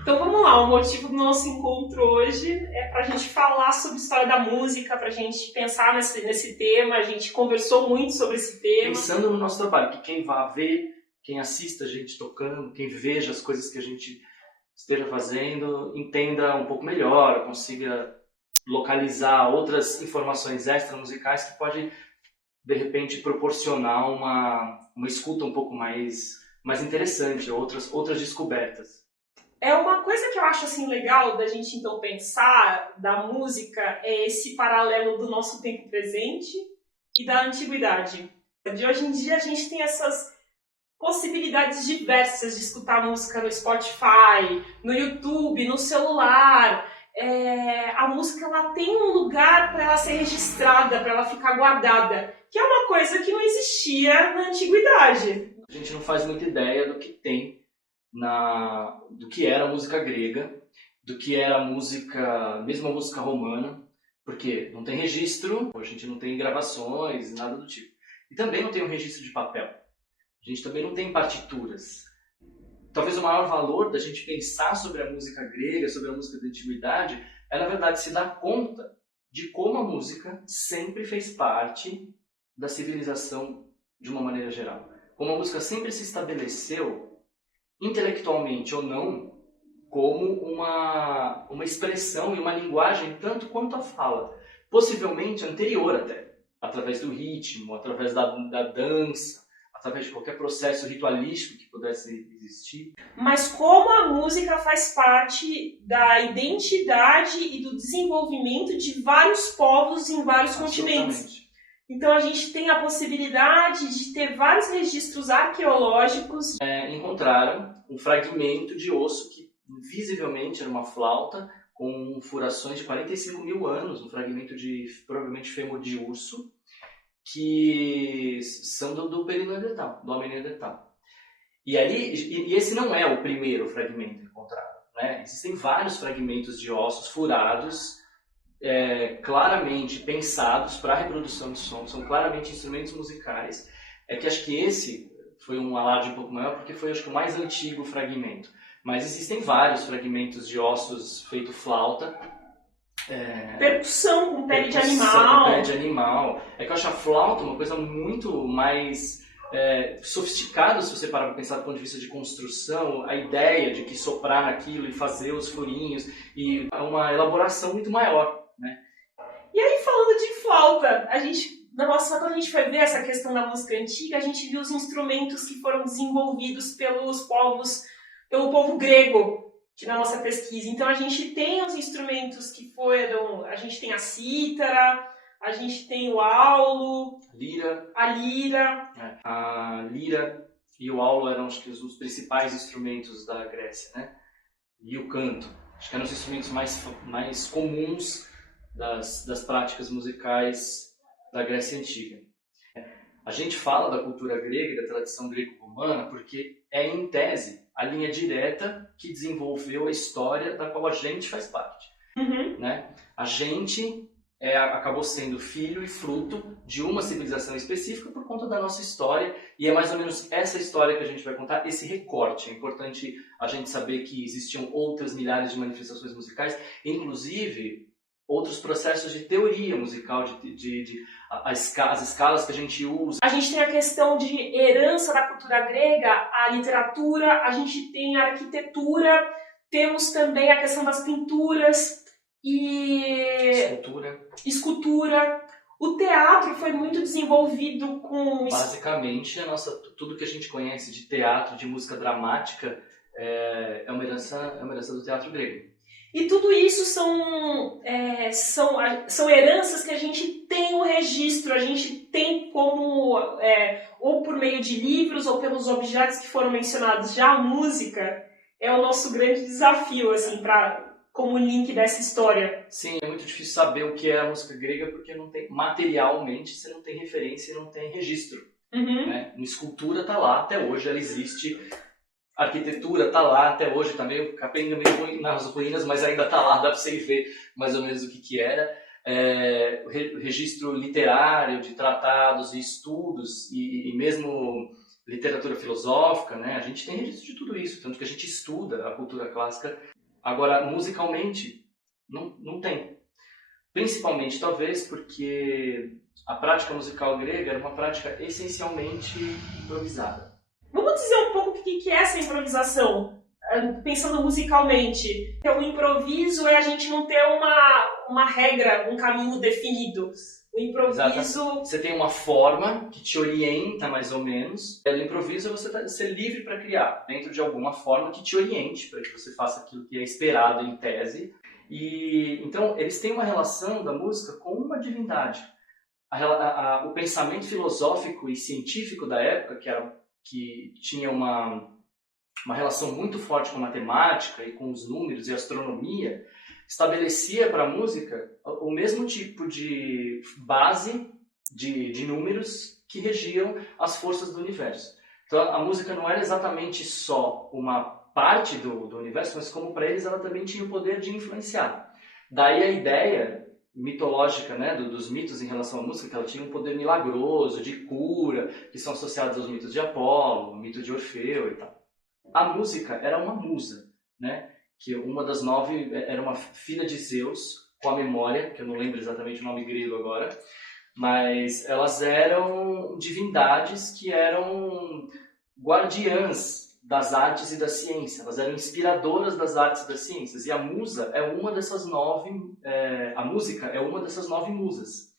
Então vamos lá, o motivo do nosso encontro hoje é para a gente falar sobre história da música, para a gente pensar nesse tema. A gente conversou muito sobre esse tema. Pensando no nosso trabalho, que quem vá ver, quem assista a gente tocando, quem veja as coisas que a gente esteja fazendo, entenda um pouco melhor, consiga localizar outras informações extra-musicais que pode, de repente, proporcionar uma escuta um pouco mais interessante, outras descobertas. É uma coisa que eu acho assim legal da gente então pensar da música é esse paralelo do nosso tempo presente e da antiguidade. De hoje em dia a gente tem essas possibilidades diversas de escutar música no Spotify, no YouTube, no celular. A música ela tem um lugar para ela ser registrada, para ela ficar guardada, que é uma coisa que não existia na antiguidade. A gente não faz muita ideia do que tem do que era a música grega, do que era a música, mesmo a música romana, porque não tem registro, a gente não tem gravações, nada do tipo. E também não tem um registro de papel. A gente também não tem partituras. Talvez o maior valor da gente pensar sobre a música grega, sobre a música da antiguidade, é, na verdade, se dar conta de como a música sempre fez parte da civilização de uma maneira geral. Como a música sempre se estabeleceu, intelectualmente ou não, como uma expressão e uma linguagem tanto quanto a fala, possivelmente anterior até, através do ritmo, através da dança, através de qualquer processo ritualístico que pudesse existir. Mas como a música faz parte da identidade e do desenvolvimento de vários povos em vários continentes. Então a gente tem a possibilidade de ter vários registros arqueológicos. Encontraram um fragmento de osso que visivelmente era uma flauta com furações de 45 mil anos, um fragmento de provavelmente fêmur de urso, que são do período neandertal, do homem neandertal. E esse não é o primeiro fragmento encontrado, né? Existem vários fragmentos de ossos furados, claramente pensados para a reprodução de som, são claramente instrumentos musicais. Que acho que esse foi um alarde um pouco maior, porque foi acho que o mais antigo fragmento. Mas existem vários fragmentos de ossos feito flauta. Percussão com pele de animal. Com pele de animal. É que eu acho a flauta uma coisa muito mais sofisticada, se você parar para pensar do ponto de vista de construção, a ideia de que soprar naquilo e fazer os furinhos, e é uma elaboração muito maior, né? E aí, falando de flauta, quando a gente foi ver essa questão da música antiga, a gente viu os instrumentos que foram desenvolvidos pelo povo grego, na nossa pesquisa. Então a gente tem os instrumentos que a gente tem a cítara, a gente tem o aulo, a lira. A lira e o aulo eram acho que os principais instrumentos da Grécia, né? E o canto, acho que eram os instrumentos mais comuns das práticas musicais da Grécia Antiga. A gente fala da cultura grega e da tradição greco-romana porque é, em tese, a linha direta que desenvolveu a história da qual a gente faz parte. Uhum. Né? A gente acabou sendo filho e fruto de uma civilização específica por conta da nossa história, e é mais ou menos essa história que a gente vai contar, esse recorte. É importante a gente saber que existiam outras milhares de manifestações musicais, inclusive outros processos de teoria musical, as escalas que a gente usa. A gente tem a questão de herança da cultura grega, a literatura, a gente tem a arquitetura, temos também a questão das pinturas e escultura. O teatro foi muito desenvolvido com... Basicamente, tudo que a gente conhece de teatro, de música dramática, é uma herança do teatro grego. E tudo isso são heranças que a gente tem o registro, a gente tem como, ou por meio de livros, ou pelos objetos que foram mencionados já, a música. é o nosso grande desafio, assim, como link dessa história. Sim, é muito difícil saber o que é a música grega porque não tem, materialmente você não tem referência e não tem registro. Né? A escultura está lá até hoje, ela existe. A arquitetura está lá até hoje, está meio capenga, meio nas ruínas, mas ainda está lá, dá para você ver mais ou menos o que era. O registro literário de tratados e estudos e mesmo literatura filosófica, né? A gente tem registro de tudo isso, tanto que a gente estuda a cultura clássica. Agora, musicalmente, não tem. Principalmente, talvez, porque a prática musical grega era uma prática essencialmente improvisada. Vamos dizer um pouco o que é essa improvisação, pensando musicalmente. O improviso é a gente não ter uma regra, um caminho definido. O improviso... Exato. Você tem uma forma que te orienta mais ou menos. No improviso você está ser livre para criar, dentro de alguma forma que te oriente, para que você faça aquilo que é esperado em tese. E então eles têm uma relação da música com uma divindade. O pensamento filosófico e científico da época, que tinha uma relação muito forte com a matemática e com os números e a astronomia, estabelecia para a música o mesmo tipo de base de números que regiam as forças do universo. Então a música não era exatamente só uma parte do universo, mas como para eles ela também tinha o poder de influenciar. Daí a ideia mitológica, né, dos mitos em relação à música, que ela tinha um poder milagroso, de cura, que são associados aos mitos de Apolo, o mito de Orfeu e tal. A música era uma musa, né, que uma das 9 era uma filha de Zeus, com a memória, que eu não lembro exatamente o nome grego agora, mas elas eram divindades que eram guardiãs das artes e da ciência, elas eram inspiradoras das artes e das ciências, e a musa é uma dessas 9, a música é uma dessas 9 musas.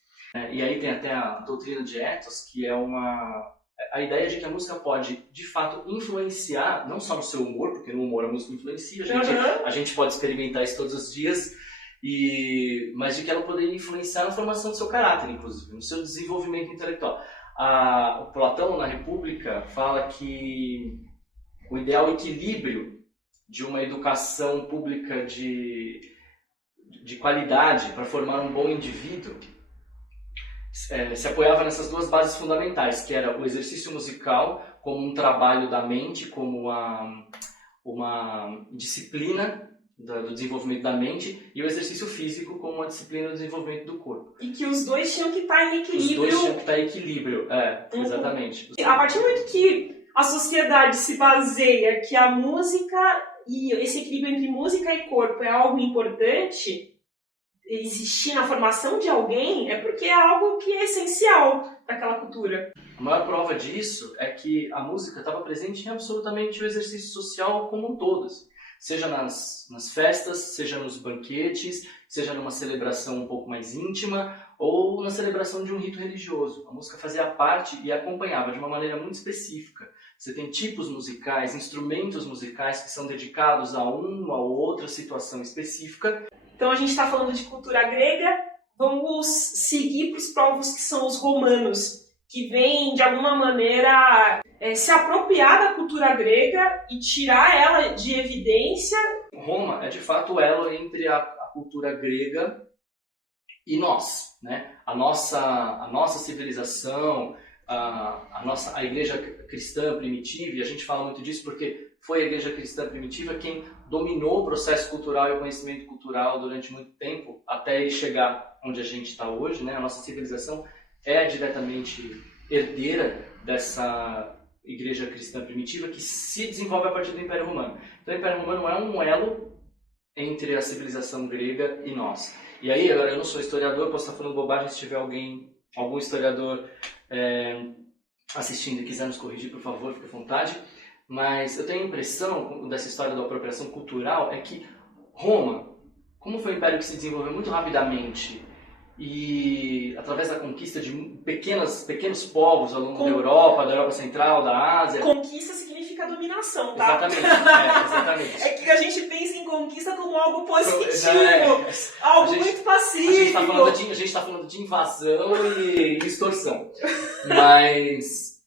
E aí tem até a doutrina de Ethos, que é a ideia de que a música pode, de fato, influenciar, não só no seu humor, porque no humor a música influencia, a gente pode experimentar isso todos os dias, mas de que ela poderia influenciar na formação do seu caráter, inclusive, no seu desenvolvimento intelectual. O Platão, na República, fala que o ideal equilíbrio de uma educação pública de qualidade para formar um bom indivíduo se apoiava nessas 2 bases fundamentais, que era o exercício musical como um trabalho da mente, como uma disciplina do desenvolvimento da mente, e o exercício físico como uma disciplina do desenvolvimento do corpo. E que os dois tinham que estar em equilíbrio. Os dois tinham que estar em equilíbrio, exatamente. A partir do momento que a sociedade se baseia que a música e esse equilíbrio entre música e corpo é algo importante, existir na formação de alguém é porque é algo que é essencial para aquela cultura. A maior prova disso é que a música estava presente em absolutamente o exercício social como um todo. Seja nas festas, seja nos banquetes, seja numa celebração um pouco mais íntima ou na celebração de um rito religioso. A música fazia parte e acompanhava de uma maneira muito específica. Você tem tipos musicais, instrumentos musicais que são dedicados a uma ou outra situação específica. Então a gente está falando de cultura grega, vamos seguir para os povos que são os romanos, que vêm de alguma maneira se apropriar da cultura grega e tirar ela de evidência. Roma é de fato o elo entre a cultura grega e nós, né? A nossa civilização, a igreja cristã primitiva, e a gente fala muito disso porque foi a igreja cristã primitiva quem dominou o processo cultural e o conhecimento cultural durante muito tempo, até ele chegar onde a gente está hoje, né? A nossa civilização é diretamente herdeira dessa igreja cristã primitiva que se desenvolve a partir do Império Romano. Então o Império Romano é um elo entre a civilização grega e nós. E aí, agora eu não sou historiador, posso estar falando bobagem, se tiver algum historiador assistindo e quiser nos corrigir, por favor, fique à vontade. Mas eu tenho a impressão dessa história da apropriação cultural é que Roma, como foi um império que se desenvolveu muito rapidamente e através da conquista de pequenos povos ao longo da Europa Central, da Ásia... Conquista significa dominação, tá? Exatamente. É que a gente pensa em conquista como algo positivo, algo muito pacífico. A gente está falando de invasão e extorsão. Mas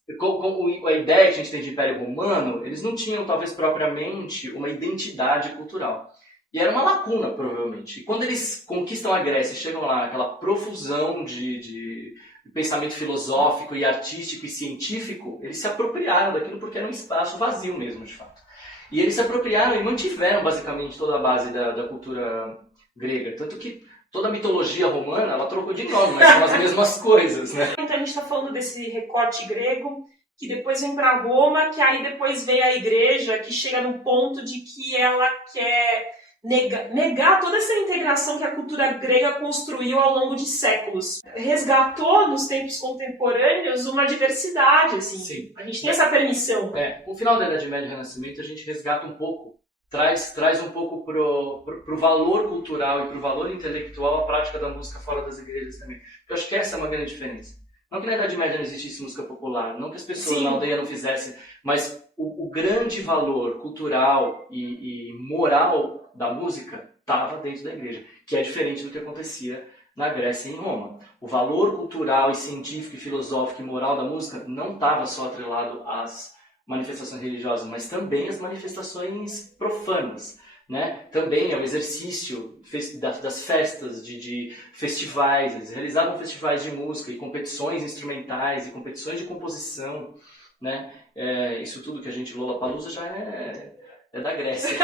a ideia que a gente tem de Império Romano, eles não tinham, talvez, propriamente uma identidade cultural. E era uma lacuna, provavelmente. E quando eles conquistam a Grécia e chegam lá, aquela profusão de pensamento filosófico e artístico e científico, eles se apropriaram daquilo porque era um espaço vazio mesmo, de fato. E eles se apropriaram e mantiveram, basicamente, toda a base da cultura grega. Tanto que toda a mitologia romana, ela trocou de nome, mas são as mesmas coisas, né? Então a gente está falando desse recorte grego, que depois vem para Roma, que aí depois vem a igreja, que chega no ponto de que ela quer negar toda essa integração que a cultura grega construiu ao longo de séculos. Resgatou, nos tempos contemporâneos, uma diversidade, assim. Sim. A gente tem essa permissão. O final da Idade Média e Renascimento, a gente resgata um pouco, traz um pouco pro valor cultural e pro valor intelectual a prática da música fora das igrejas também. Eu acho que essa é uma grande diferença. Não que na Idade Média não existisse música popular, não que as pessoas Sim. na aldeia não fizessem, mas o grande valor cultural e moral da música estava dentro da igreja, que é diferente do que acontecia na Grécia e em Roma. O valor cultural e científico e filosófico e moral da música não estava só atrelado às manifestações religiosas, mas também às manifestações profanas. Né? Também é um exercício das festas, de festivais. Eles realizavam festivais de música e competições instrumentais e competições de composição. Né? Isso tudo que a gente Lollapalooza já é da Grécia.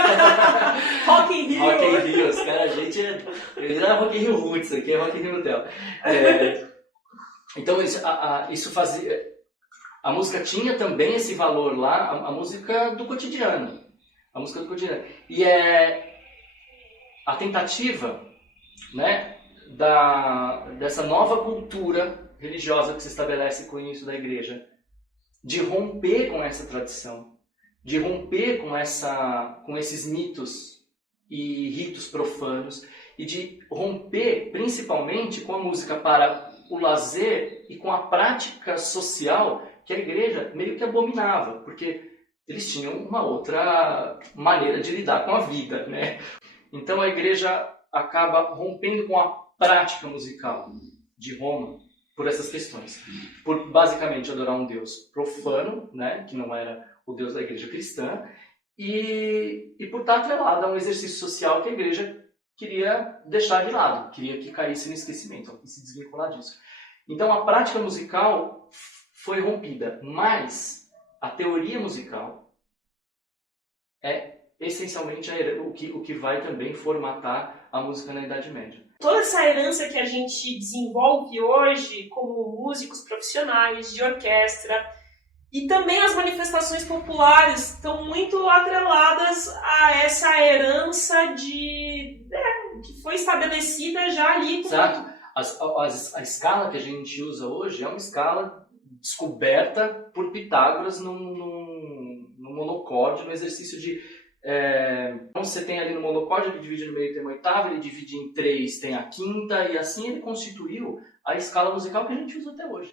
Rock in Rio. Rock in Rio, os caras, a gente era Rock in Rio Roots, aqui é Rock in Rio Hotel. Então isso fazia... A música tinha também esse valor lá, a música do cotidiano. A música do cotidiano. E a tentativa, né, dessa nova cultura religiosa que se estabelece com o início da igreja, de romper com essa tradição, de romper com esses mitos e ritos profanos, e de romper principalmente com a música para o lazer e com a prática social que a igreja meio que abominava, porque eles tinham uma outra maneira de lidar com a vida, né? Então a igreja acaba rompendo com a prática musical de Roma por essas questões. Por basicamente adorar um Deus profano, né? Que não era o Deus da igreja cristã, e por estar atrelada a um exercício social que a igreja queria deixar de lado, queria que caísse no esquecimento, e se desvincular disso. Então a prática musical foi rompida, mas a teoria musical é essencialmente o que vai também formatar a música na Idade Média. Toda essa herança que a gente desenvolve hoje como músicos profissionais, de orquestra, e também as manifestações populares estão muito atreladas a essa herança que foi estabelecida já ali. Exato. A escala que a gente usa hoje é uma escala descoberta por Pitágoras num monocorde, no exercício de... Então você tem ali no monocorde, ele divide no meio, tem uma oitava, ele divide em 3, tem a quinta, e assim ele constituiu a escala musical que a gente usa até hoje.